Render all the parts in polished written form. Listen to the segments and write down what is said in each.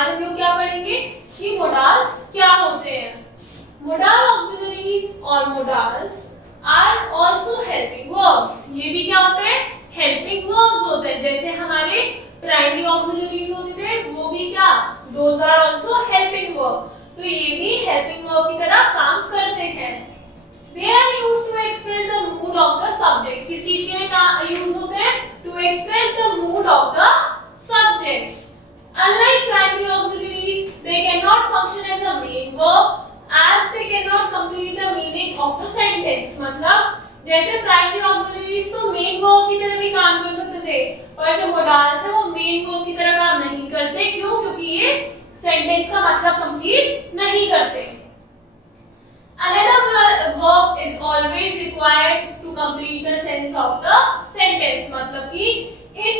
आज हम लोग क्या पढ़ेंगे कि मोडाल्स क्या होते हैं। मोडाल ऑक्सिलरीज और modals are also helping verbs. ये भी क्या होते हैं, हेल्पिंग वर्ब्स होते हैं। जैसे हमारे प्राइमरी ऑक्सिलरीज होते थे वो भी क्या, those are also helping verb. तो ये भी हेल्पिंग वर्ब की तरह काम करते हैं। They are used to express the mood of the subject. किस चीज के लिए यूज होते हैं, to express the mood of the subject. Unlike primary auxiliaries, they cannot function as a main verb as they cannot complete the meaning of the sentence. मतलब जैसे primary auxiliaries तो main verb की तरह भी काम कर सकते थे, पर जो मोडाल्स है वो मेन वर्ब की तरह काम नहीं करते। क्यों? क्योंकि ये सेंटेंस का मतलब कंप्लीट नहीं करते। Another verb is always required to complete the sense of the sentence. मतलब कि इन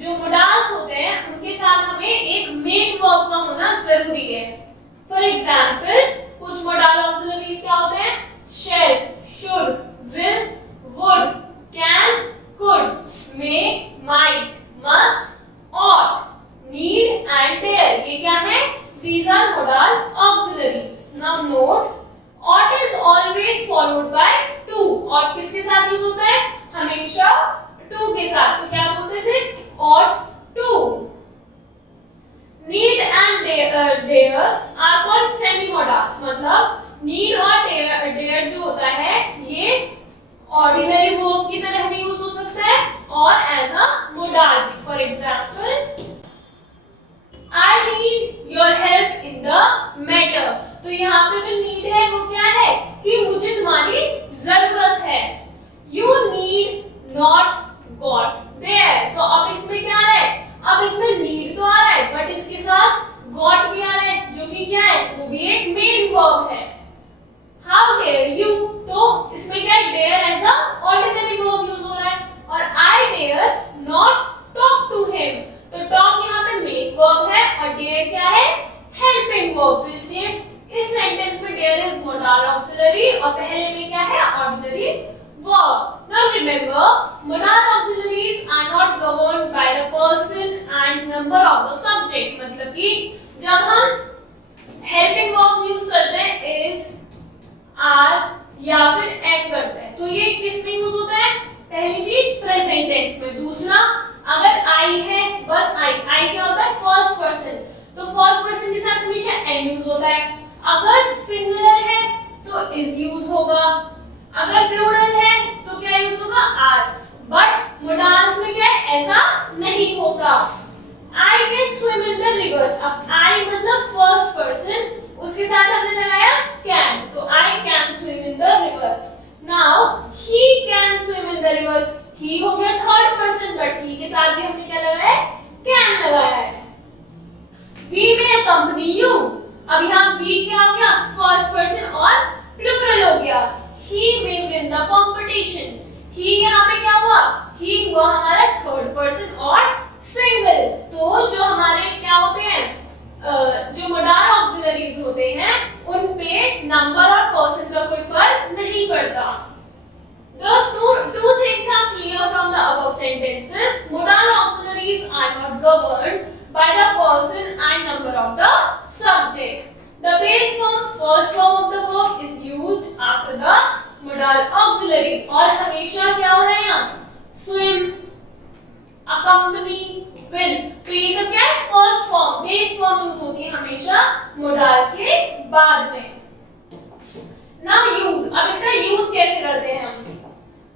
जो मोडाल्स होते हैं उनके साथ हमें एक मेन वर्ब का होना जरूरी है। फॉर एग्जाम्पल कुछ मोडाल ऑक्सिलरीज क्या होते हैं, shall, should, will, would, can, could, may, might, must, ought, need and dare। ये क्या है, these are modal auxiliaries. Now note, ought is always followed by to। ought किसके साथ यूज होता है, हमेशा to के साथ। तो क्या बोलते हैं, ought to। need and dare are called semi modals। मतलब need और dare जो होता है ये ऑर्डिनरी वर्ब की तरह भी यूज हो सकता है और एज अ मोडाल भी। For example I need your help in the matter। तो यहाँ पे जो नीड है वो क्या है कि मुझे तुम्हारी जरूरत है। You need not got there। तो अब इसमें क्या है, अब इसमें नीड तो आ रहा है बट इसके साथ got भी आ रहा है जो कि क्या है, वो भी एक मेन वर्ब है। How dare you, तो इसमें क्या है, dare as a ordinary verb use हो रहा है और I dare not talk to him। तो talk यहाँ पे मेन वर्ब है और dare क्या है, हेल्पिंग वर्ब। तो इसलिए इस सेंटेंस में dare is modal auxiliary और पहले में क्या है, ordinary verb। Now remember, modal auxiliaries are not governed by the person and number of the subject। मतलब कि जब हम हेल्पिंग वर्ब यूज करते हैं is, are या फिर am करते हैं तो ये किस में यूज होता है, पहली चीज प्रेजेंट टेंस में। दूसरा अगर I है, बस I क्या होता है, फर्स्ट पर्सन। तो फर्स्ट पर्सन के साथ हमेशा am यूज होता है। अगर सिंगुलर है तो is यूज होगा, अगर प्लूरल है तो क्या यूज होगा, are। बट मोडाल्स में क्या है, ऐसा नहीं होता। I can swim in the river। अब I मतलब फर्स्ट पर्सन, उसके साथ हमने लगाया can, तो I can swim in the river। Now he can swim in the river। he हो गया थर्ड पर्सन बट he के साथ भी हमने क्या लगाया है, can लगाया है। We may accompany you। अब यहाँ we क्या हो गया, फर्स्ट पर्सन और प्लूरल हो गया। He may win the competition। he यहाँ पे क्या हुआ, he हुआ हमारा थर्ड पर्सन और सिंगल। तो जो हमारे क्या होते हैं, जो मोडाल ऑक्सिलरीज होते हैं उन पे नंबर और पर्सन का कोई फर्क नहीं पड़ता। Thus two things are clear from the above sentences. Modal auxiliaries are not governed by the person and number of the subject. The base form, first form of the verb is used after the modal auxiliary। और हमेशा क्या हो रहा है यहाँ, swim, accompany, will। तो ये सब क्या है, first form, base form use होती है हमेशा मोडाल के बाद में। Now use, अब इसका यूज कैसे करते हैं हम,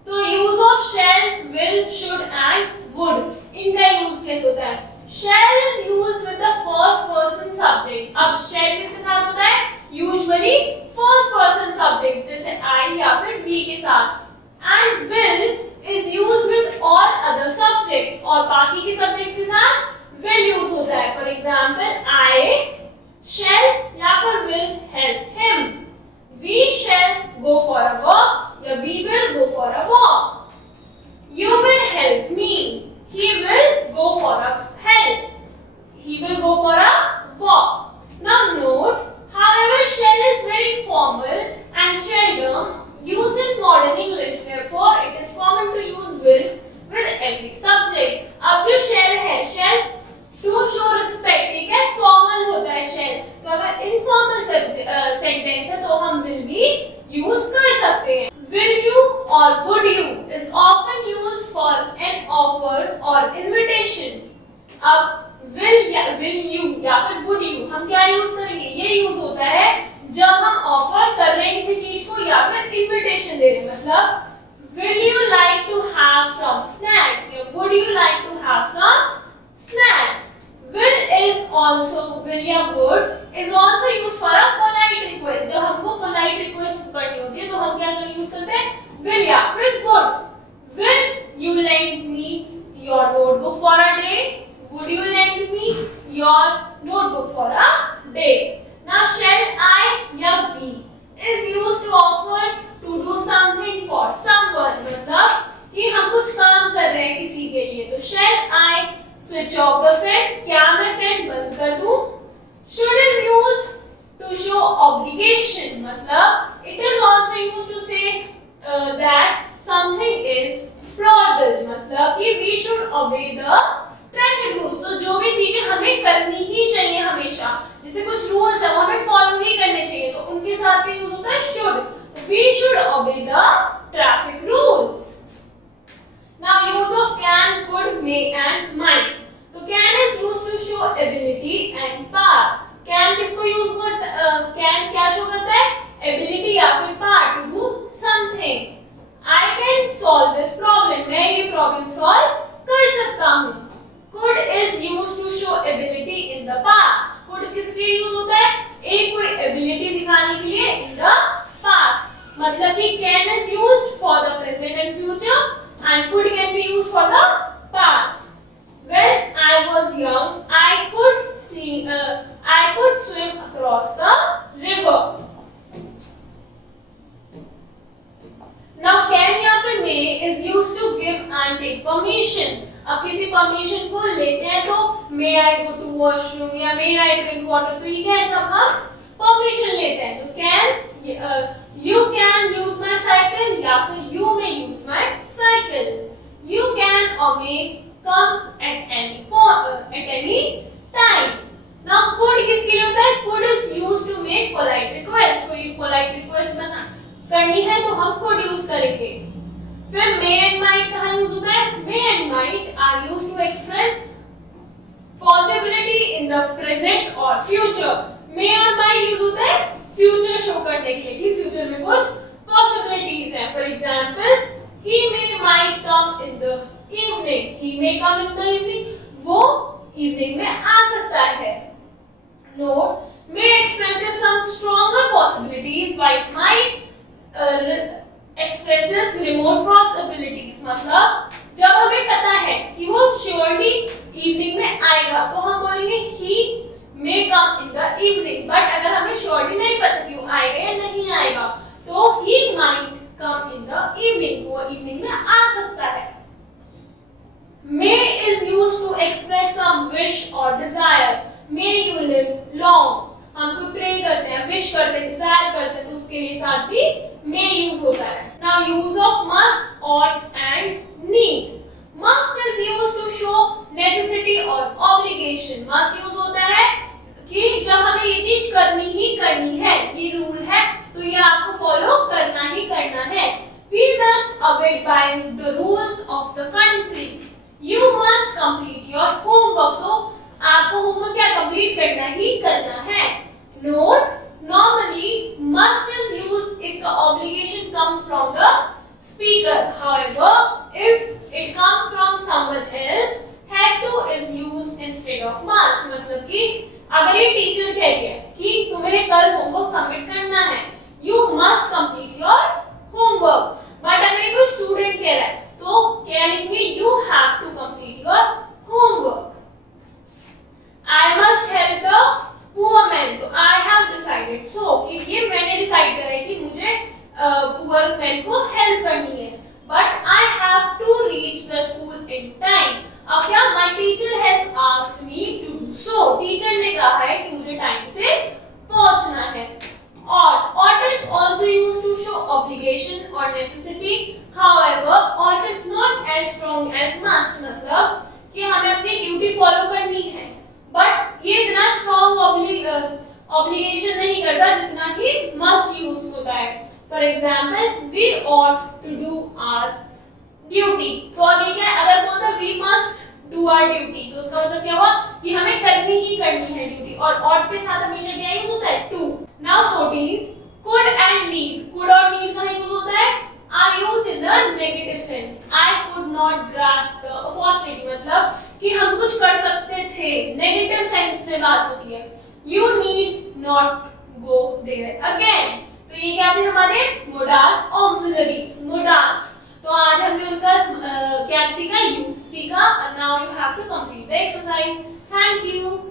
तो use of shall, will, should and would, इनका यूज कैसे होता है। shall is used with the first person subject। अब shall किसके साथ होता है, यूजुअली फर्स्ट पर्सन सब्जेक्ट जैसे I या फिर we के साथ। and will is used with all other subjects, और बाकी के सब्जेक्ट्स के साथ will यूज होता है। फॉर यूज करेंगे? ये यूज होता है जब हम ऑफर कर रहे हैं किसी चीज को या फिर इनविटेशन दे रहे हैं। मतलब will you like to have some snacks या would you like to have some snacks? will या would is also used for a polite request। जब हमको polite request करनी होती है तो हम क्या यूज करते हैं? will या फिर would। will you lend me your notebook for a day? would you lend me your notebook for a day? Now shall I या we is used to offer to do something for someone। मतलब कि हम कुछ काम कर रहे हैं किसी के लिए, तो shall I switch off the fan? क्या मैं फैन बंद कर दूं? should is used to show obligation। मतलब it is also used to say that something is probable। मतलब कि we should obey the traffic rules। तो जो भी चीजें हमें करनी ही चाहिए हमेशा, जैसे कुछ रूल्स है वो हमें फॉलो ही करने चाहिए, तो उनके साथ भी यूज होता है should। We should obey the traffic rules। Now use of can, could, may and might। तो can is used to show ability and power। can किसको यूज can क्या शो करता है? ability या फिर power to do something। I can solve this problem। मैं ये problem solve कर सकता हूँ। could is used to show ability in the past। could किस लिए यूज होता है? एक कोई ability दिखाने के लिए in the past। मतलब कि can is used for the present and future and could can be used for the past। When I was young, I could swim across the river। Now can या फिर may is used to give and take permission। अब किसी permission को लेते हैं तो may I go to washroom या may I drink water, तो ये क्या है? सब हम परमिशन लेते हैं। तो can you can use my cycle या फिर you may use my cycle। you can or may come at any time। now could किसके लिए होता है? could is used to make polite request। कोई polite request करनी है तो हम could use करेंगे। फिर may and might कहाँ यूज होता है? may and might are used to express possibility in the present or future। may और might यूज होता है फ्यूचर शो करने के लिए कि फ्यूचर में कुछ पॉसिबिलिटीज हैं। For example he may might come in the evening। he may come in the evening, वो इवनिंग में आ सकता है। note may expresses some stronger possibilities while might expresses remote possibilities। मतलब जब हमें पता है कि वो श्योरली इवनिंग में आएगा तो हम बोलेंगे he may come in the evening। but अगर हमें श्योरली नहीं पता कि वो आएगा या नहीं आएगा तो he might come in the evening, वो इवनिंग में आ सकता है। may is used to express some wish or desire। may you live long। हम कोई प्रे करते हैं, विश करते हैं, डिजायर करते हैं, तो उसके लिए साथ भी may यूज होता है। now use of must, ought and need। must is used to show necessity or obligation। must use होता है कि जब हमें ये चीज करनी ही करनी है, ये रूल है तो ये आपको फॉलो करना ही करना है। we must abide by the rules of the country। you must complete your homework। तो आपको होमवर्क क्या कंप्लीट करना ही करना है। note normally must is used if the obligation comes from the speaker। however if it comes from someone else, have to is used instead of must। मतलब कि अगर ये टीचर कह रही है कि तुम्हें कल होमवर्क सबमिट करना है, you must complete your homework। But अगर ये कोई स्टूडेंट कह रहा है तो क्या लिखेंगे? you have to complete your homework। I must help the poor man। तो I have decided so कि ये मैंने डिसाइड करा है कि मुझे poor man को हेल्प करनी है। but I have to reach the school in time। अब क्या? my teacher has asked me to do so। Teacher ने कहा है कि मुझे टाइम से पहुंचना है। ought is also used to show obligation or necessity। however ought is not as strong as must। मतलब कि हमें अपनी ड्यूटी फॉलो करनी है, बट ये इतना स्ट्रॉन्ग ऑब्लिगेशन नहीं करता जितना कि मस्ट यूज होता है। For example we ought to do our duty। तो अभी क्या है? अगर बोलता we must do our duty तो उसका मतलब क्या हुआ कि हमें करनी ही करनी है ड्यूटी। और ought के साथ हमेशा क्या यूज होता है? to. Now 14th, could and need. could और need कहाँ यूज होता है? are used in the negative sense. I could not grasp the opportunity, मतलब कि हम कुछ कर सकते थे, negative sense में बात होती है. You need not go there again. तो ये क्या थे हमारे modals, auxiliaries, modals. तो आज हमने उनका क्या सीखा? यूज सीखा. Now you have to complete the exercise. Thank you.